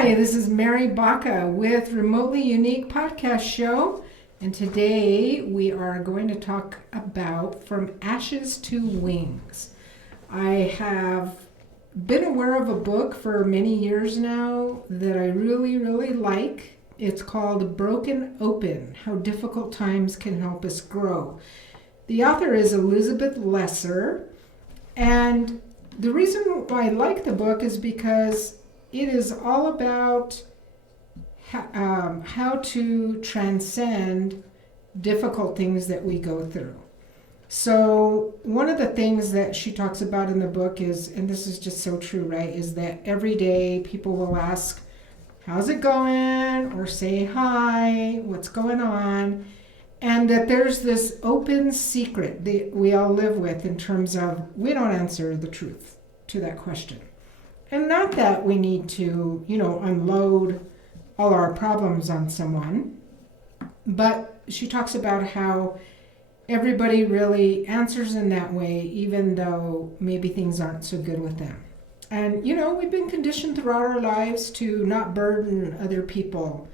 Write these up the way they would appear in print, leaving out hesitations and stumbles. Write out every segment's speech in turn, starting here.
Hi, this is Mary Baca with Remotely Unique Podcast Show. And today we are going to talk about From Ashes to Wings. I have been aware of a book for many years now that I really like. It's called Broken Open, How Difficult Times Can Help Us Grow. The author is Elizabeth Lesser. And the reason why I like the book is because it is all about how to transcend difficult things that we go through. So one of the things that she talks about in the book is, and this is just so true, right, is that every day people will ask, how's it going? Or say hi, what's going on? And that there's this open secret that we all live with in terms of we don't answer the truth to that question. And not that we need to, unload all our problems on someone, but she talks about how everybody really answers in that way, even though maybe things aren't so good with them. And, we've been conditioned throughout our lives to not burden other people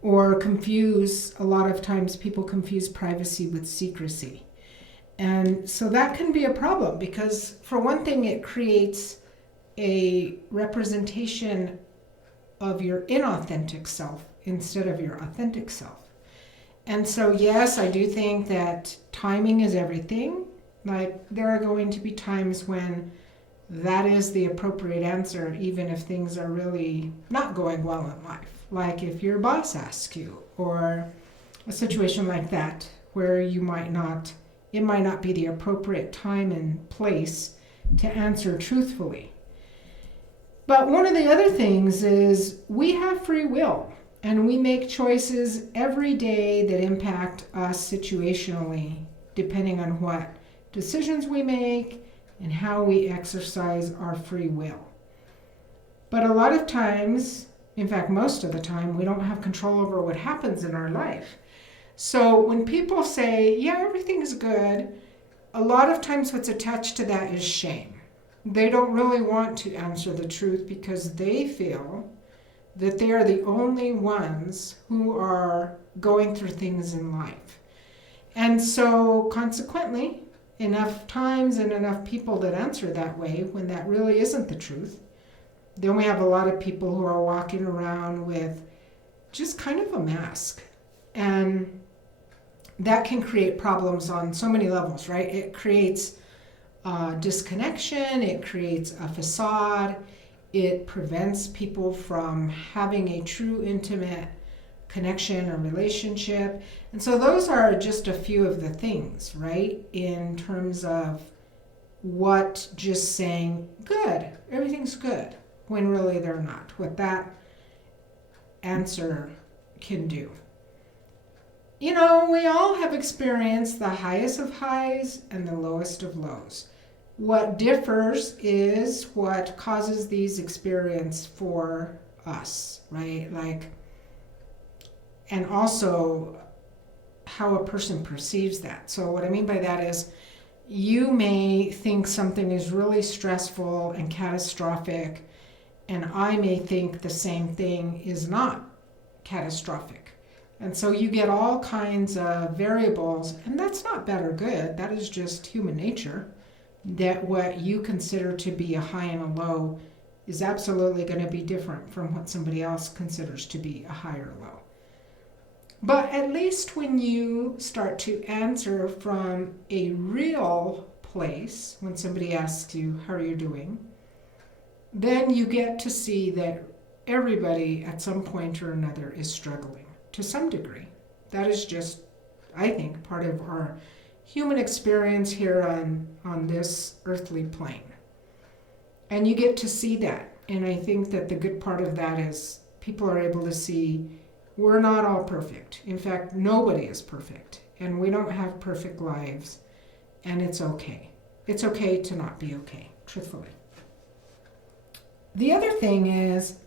or confuse, a lot of times people confuse privacy with secrecy. And so that can be a problem because, for one thing, it creates a representation of your inauthentic self instead of your authentic self. And so, yes, I do think that timing is everything. Like, there are going to be times when that is the appropriate answer, even if things are really not going well in life. Like if your boss asks you, or a situation like that, where it might not be the appropriate time and place to answer truthfully. But one of the other things is we have free will, and we make choices every day that impact us situationally, depending on what decisions we make and how we exercise our free will. But a lot of times, in fact, most of the time, we don't have control over what happens in our life. So when people say, yeah, everything's good, a lot of times what's attached to that is shame. They don't really want to answer the truth because they feel that they are the only ones who are going through things in life. And so consequently, enough times and enough people that answer that way when that really isn't the truth, then we have a lot of people who are walking around with just kind of a mask. And that can create problems on so many levels, right? It creates disconnection, it creates a facade, it prevents people from having a true intimate connection or relationship. And so those are just a few of the things, right? In terms of what just saying, good, everything's good, when really they're not, what that answer can do. We all have experienced the highest of highs and the lowest of lows. What differs is what causes these experiences for us, right? And also how a person perceives that. So what I mean by that is you may think something is really stressful and catastrophic, and I may think the same thing is not catastrophic. And so you get all kinds of variables, and that's not bad or good. That is just human nature, that what you consider to be a high and a low is absolutely going to be different from what somebody else considers to be a high or low. But at least when you start to answer from a real place, when somebody asks you, how are you doing? Then you get to see that everybody at some point or another is struggling to some degree. That is just, I think, part of our human experience here on this earthly plane. And you get to see that. And I think that the good part of that is people are able to see we're not all perfect. In fact, nobody is perfect. And we don't have perfect lives. And it's okay. It's okay to not be okay, truthfully. The other thing is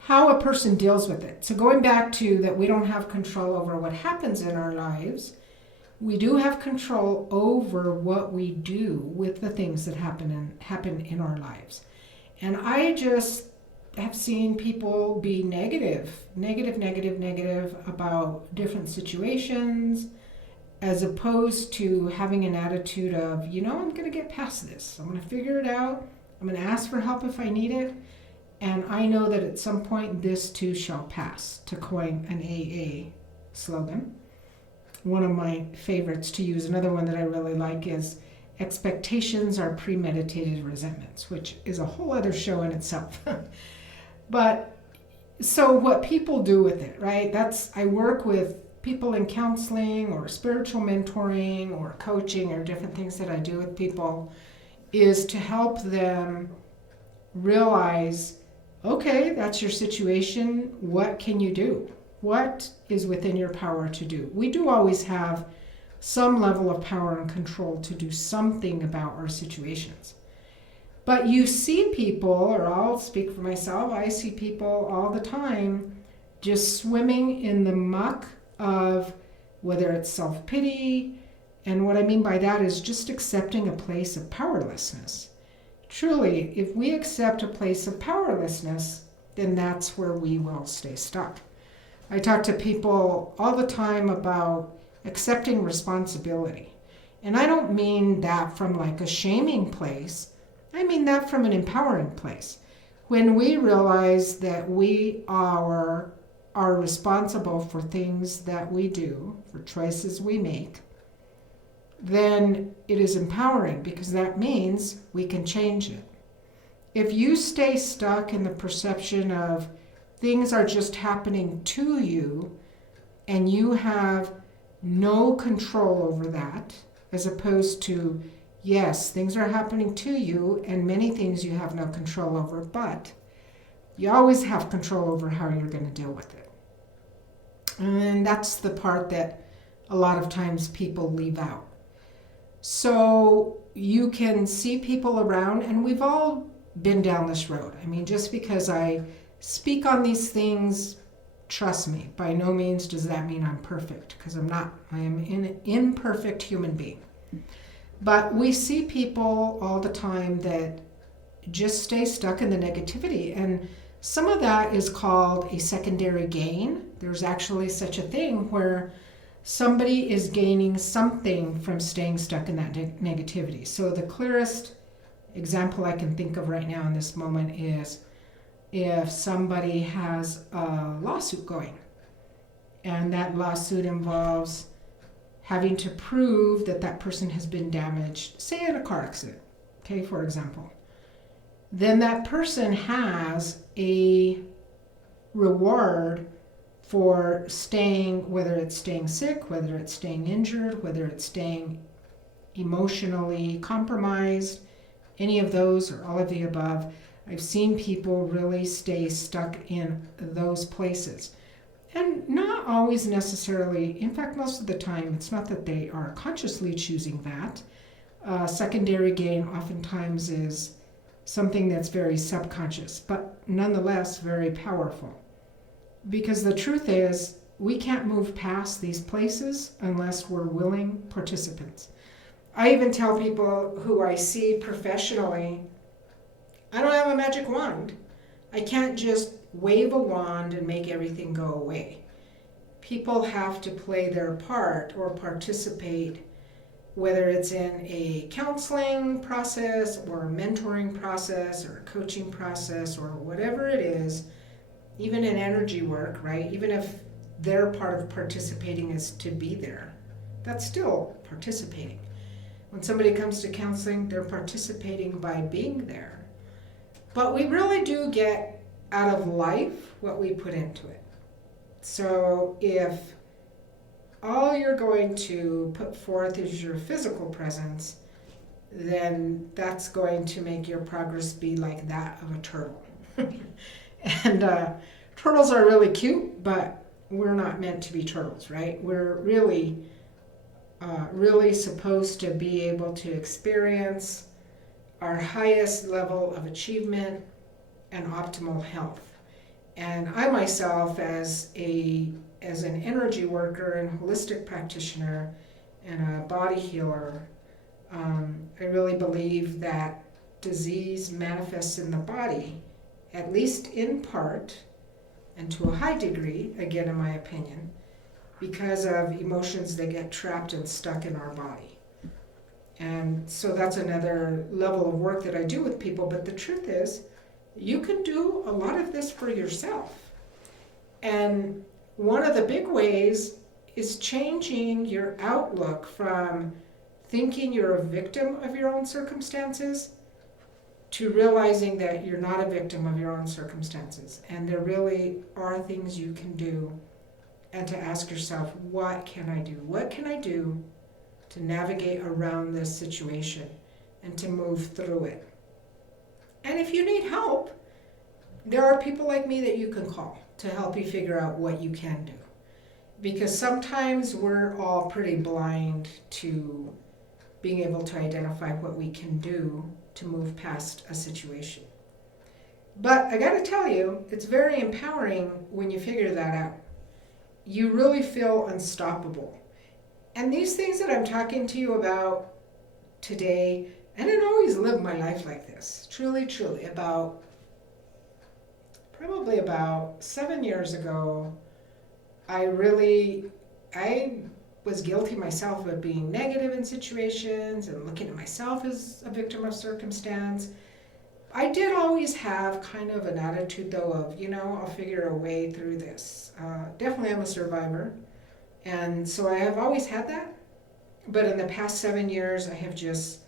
how a person deals with it. So going back to that we don't have control over what happens in our lives, we do have control over what we do with the things that happen in our lives. And I just have seen people be negative about different situations, as opposed to having an attitude of, I'm going to get past this. I'm going to figure it out. I'm going to ask for help if I need it. And I know that at some point this too shall pass, to coin an AA slogan. One of my favorites to use, another one that I really like, is expectations are premeditated resentments, which is a whole other show in itself. But so what people do with it, right? I work with people in counseling or spiritual mentoring or coaching or different things that I do with people, is to help them realize, okay, that's your situation. What can you do? What is within your power to do? We do always have some level of power and control to do something about our situations. But you see people, or I'll speak for myself, I see people all the time just swimming in the muck of whether it's self-pity, and what I mean by that is just accepting a place of powerlessness. Truly, if we accept a place of powerlessness, then that's where we will stay stuck. I talk to people all the time about accepting responsibility. And I don't mean that from like a shaming place. I mean that from an empowering place. When we realize that we are responsible for things that we do, for choices we make, then it is empowering, because that means we can change it. If you stay stuck in the perception of things are just happening to you and you have no control over that, as opposed to, yes, things are happening to you and many things you have no control over, but you always have control over how you're going to deal with it. And that's the part that a lot of times people leave out. So you can see people around, and we've all been down this road. I mean, just because I speak on these things, trust me, by no means does that mean I'm perfect, because I'm not. I am an imperfect human being. But we see people all the time that just stay stuck in the negativity, and some of that is called a secondary gain. There's actually such a thing where somebody is gaining something from staying stuck in that negativity. So the clearest example I can think of right now in this moment is if somebody has a lawsuit going, and that lawsuit involves having to prove that that person has been damaged, say in a car accident, okay, for example, then that person has a reward for staying, whether it's staying sick, whether it's staying injured, whether it's staying emotionally compromised, any of those or all of the above. I've seen people really stay stuck in those places. And not always necessarily, in fact, most of the time, it's not that they are consciously choosing that. Secondary gain oftentimes is something that's very subconscious, but nonetheless very powerful. Because the truth is, we can't move past these places unless we're willing participants. I even tell people who I see professionally, I don't have a magic wand. I can't just wave a wand and make everything go away. People have to play their part or participate, whether it's in a counseling process or a mentoring process or a coaching process or whatever it is, even in energy work, right? Even if their part of participating is to be there, that's still participating. When somebody comes to counseling, they're participating by being there. But we really do get out of life what we put into it. So if all you're going to put forth is your physical presence, then that's going to make your progress be like that of a turtle. And turtles are really cute, but we're not meant to be turtles, right? We're really supposed to be able to experience our highest level of achievement and optimal health. And I myself, as an energy worker and holistic practitioner and a body healer, I really believe that disease manifests in the body at least in part, and to a high degree, again in my opinion, because of emotions that get trapped and stuck in our body. And so that's another level of work that I do with people. But the truth is, you can do a lot of this for yourself. And one of the big ways is changing your outlook from thinking you're a victim of your own circumstances to realizing that you're not a victim of your own circumstances. And there really are things you can do, and to ask yourself, what can I do? What can I do to navigate around this situation and to move through it? And if you need help, there are people like me that you can call to help you figure out what you can do. Because sometimes we're all pretty blind to being able to identify what we can do to move past a situation. But I gotta tell you, it's very empowering when you figure that out. You really feel unstoppable. And these things that I'm talking to you about today, I didn't always live my life like this. Truly, probably about 7 years ago, I was guilty myself of being negative in situations and looking at myself as a victim of circumstance. I did always have kind of an attitude, though, of, I'll figure a way through this. Definitely I'm a survivor. And so I have always had that. But in the past 7 years, I have just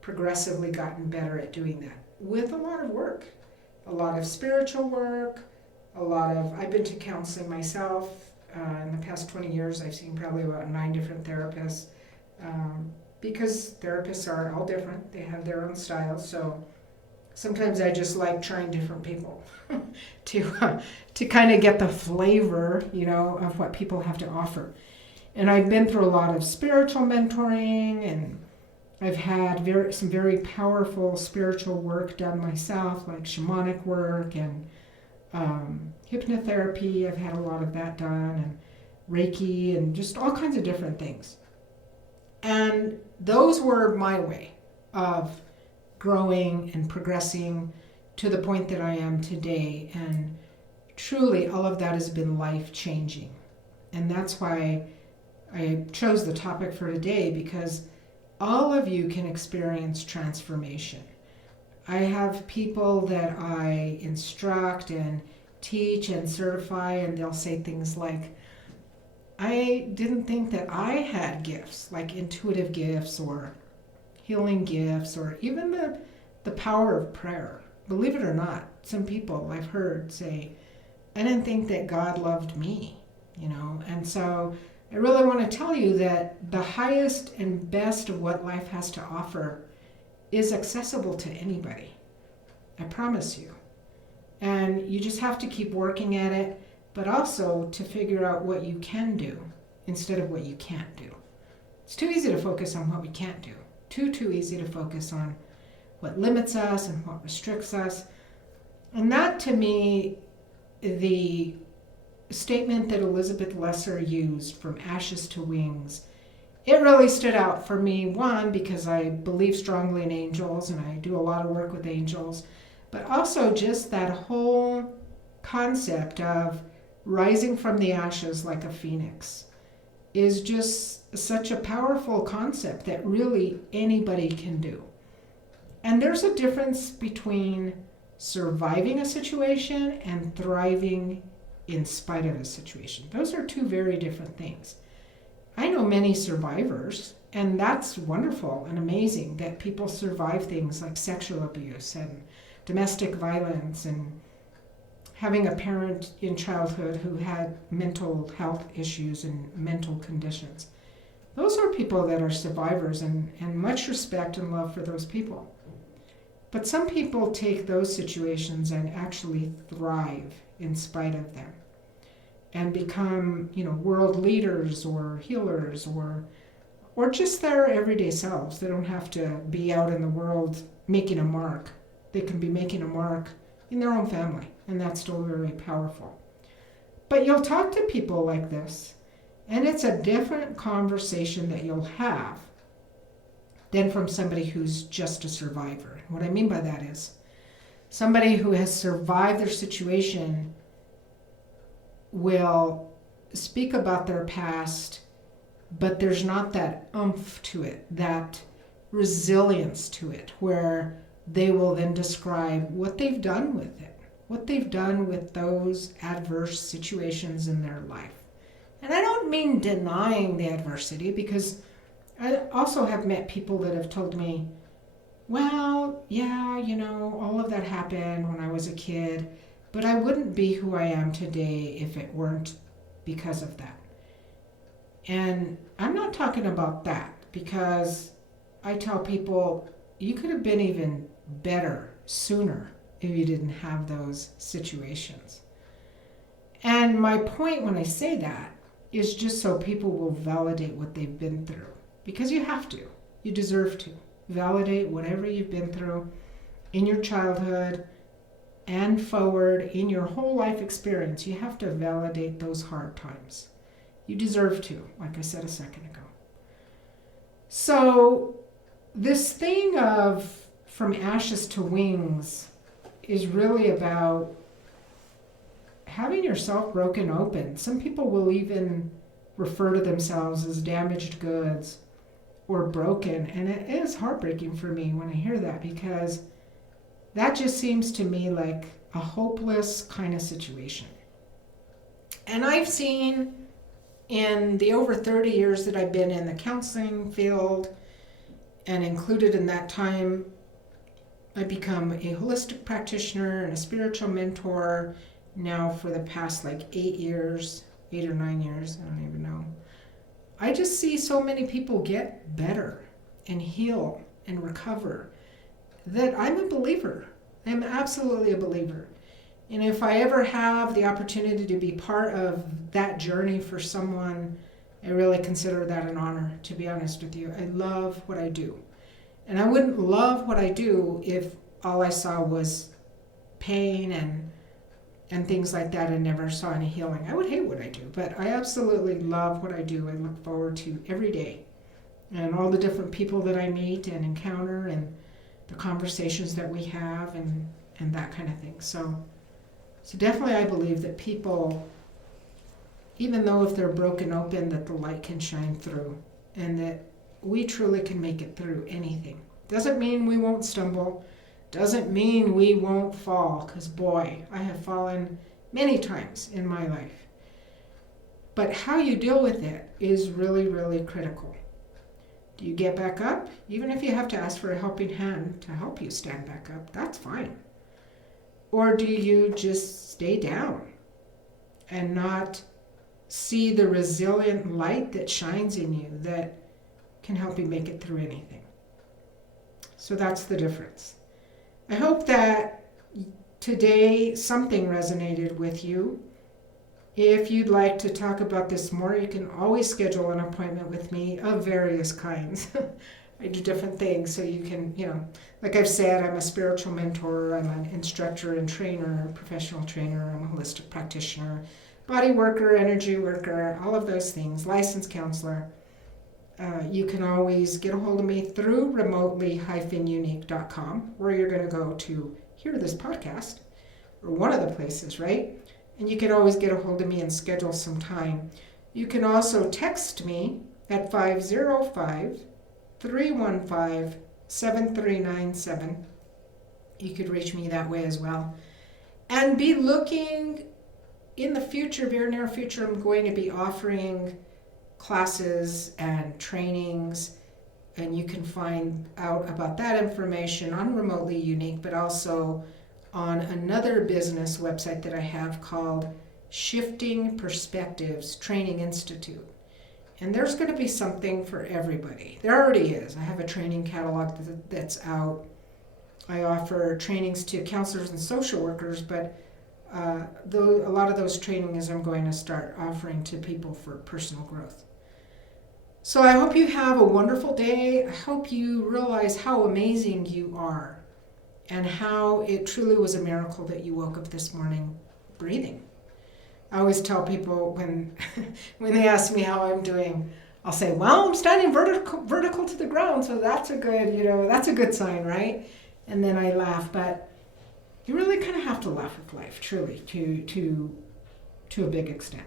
progressively gotten better at doing that with a lot of work, a lot of spiritual work, I've been to counseling myself. In the past 20 years, I've seen probably about 9 different therapists, because therapists are all different. They have their own styles. So sometimes I just like trying different people to kind of get the flavor, of what people have to offer. And I've been through a lot of spiritual mentoring, and I've had some very powerful spiritual work done myself, like shamanic work and hypnotherapy. I've had a lot of that done, and Reiki, and just all kinds of different things. And those were my way of growing and progressing to the point that I am today. And truly, all of that has been life-changing. And that's why I chose the topic for today, because all of you can experience transformation. I have people that I instruct and teach and certify, and they'll say things like, I didn't think that I had gifts, like intuitive gifts or healing gifts, or even the power of prayer. Believe it or not, some people I've heard say, I didn't think that God loved me, And so I really want to tell you that the highest and best of what life has to offer is accessible to anybody. I promise you. And you just have to keep working at it, but also to figure out what you can do instead of what you can't do. It's too easy to focus on what we can't do. Too easy to focus on what limits us and what restricts us. And that, to me, the statement that Elizabeth Lesser used, from ashes to wings, it really stood out for me. One, because I believe strongly in angels and I do a lot of work with angels, but also just that whole concept of rising from the ashes like a phoenix is just such a powerful concept that really anybody can do. And there's a difference between surviving a situation and thriving in spite of a situation. Those are two very different things. I know many survivors, and that's wonderful and amazing that people survive things like sexual abuse and domestic violence, and having a parent in childhood who had mental health issues and mental conditions. Those are people that are survivors, and much respect and love for those people. But some people take those situations and actually thrive in spite of them, and become, world leaders or healers or just their everyday selves. They don't have to be out in the world making a mark. They can be making a mark in their own family, and that's still very powerful. But you'll talk to people like this, and it's a different conversation that you'll have than from somebody who's just a survivor. What I mean by that is, Somebody who has survived their situation will speak about their past, but there's not that oomph to it, that resilience to it, where they will then describe what they've done with it, what they've done with those adverse situations in their life. And I don't mean denying the adversity, because I also have met people that have told me, well, yeah, all of that happened when I was a kid, but I wouldn't be who I am today if it weren't because of that. And I'm not talking about that, because I tell people you could have been even better sooner if you didn't have those situations. And my point when I say that is just so people will validate what they've been through, because you have to. You deserve to validate whatever you've been through in your childhood and forward in your whole life experience. You have to validate those hard times. You deserve to, like I said a second ago. So this thing of from ashes to wings is really about having yourself broken open. Some people will even refer to themselves as damaged goods or broken, and it is heartbreaking for me when I hear that, because that just seems to me like a hopeless kind of situation. And I've seen in the over 30 years that I've been in the counseling field, and included in that time, I've become a holistic practitioner and a spiritual mentor now for the past 8 or 9 years, I don't even know. I just see so many people get better and heal and recover that I'm a believer. I'm absolutely a believer. And if I ever have the opportunity to be part of that journey for someone, I really consider that an honor, to be honest with you. I love what I do. And I wouldn't love what I do if all I saw was pain and things like that and never saw any healing. I would hate what I do, but I absolutely love what I do. I look forward to every day and all the different people that I meet and encounter and the conversations that we have and that kind of thing. So definitely I believe that people, even though if they're broken open, that the light can shine through and that we truly can make it through anything. Doesn't mean we won't stumble. Doesn't mean we won't fall, because boy, I have fallen many times in my life. But how you deal with it is really, really critical. Do you get back up? Even if you have to ask for a helping hand to help you stand back up, that's fine. Or do you just stay down and not see the resilient light that shines in you that can help you make it through anything? So that's the difference. I hope that today something resonated with you. If you'd like to talk about this more, you can always schedule an appointment with me of various kinds. I do different things, so you can, like I've said, I'm a spiritual mentor, I'm an instructor and trainer, professional trainer, I'm a holistic practitioner, body worker, energy worker, all of those things, licensed counselor. You can always get a hold of me through remotely-unique.com, where you're going to go to hear this podcast, or one of the places, right? And you can always get a hold of me and schedule some time. You can also text me at 505-315-7397. You could reach me that way as well. And be looking in the future, very near future, I'm going to be offering classes and trainings, and you can find out about that information on Remotely Unique, but also on another business website that I have called Shifting Perspectives Training Institute. And there's going to be something for everybody. There already is. I have a training catalog that's out. I offer trainings to counselors and social workers, but a lot of those trainings I'm going to start offering to people for personal growth. So I hope you have a wonderful day. I hope you realize how amazing you are and how it truly was a miracle that you woke up this morning breathing. I always tell people when they ask me how I'm doing, I'll say, well, I'm standing vertical to the ground, so that's a good sign, right? And then I laugh, but you really kind of have to laugh with life, truly, to a big extent.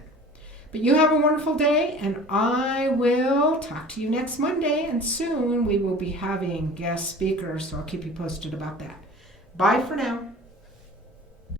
But you have a wonderful day, and I will talk to you next Monday, and soon we will be having guest speakers, so I'll keep you posted about that. Bye for now.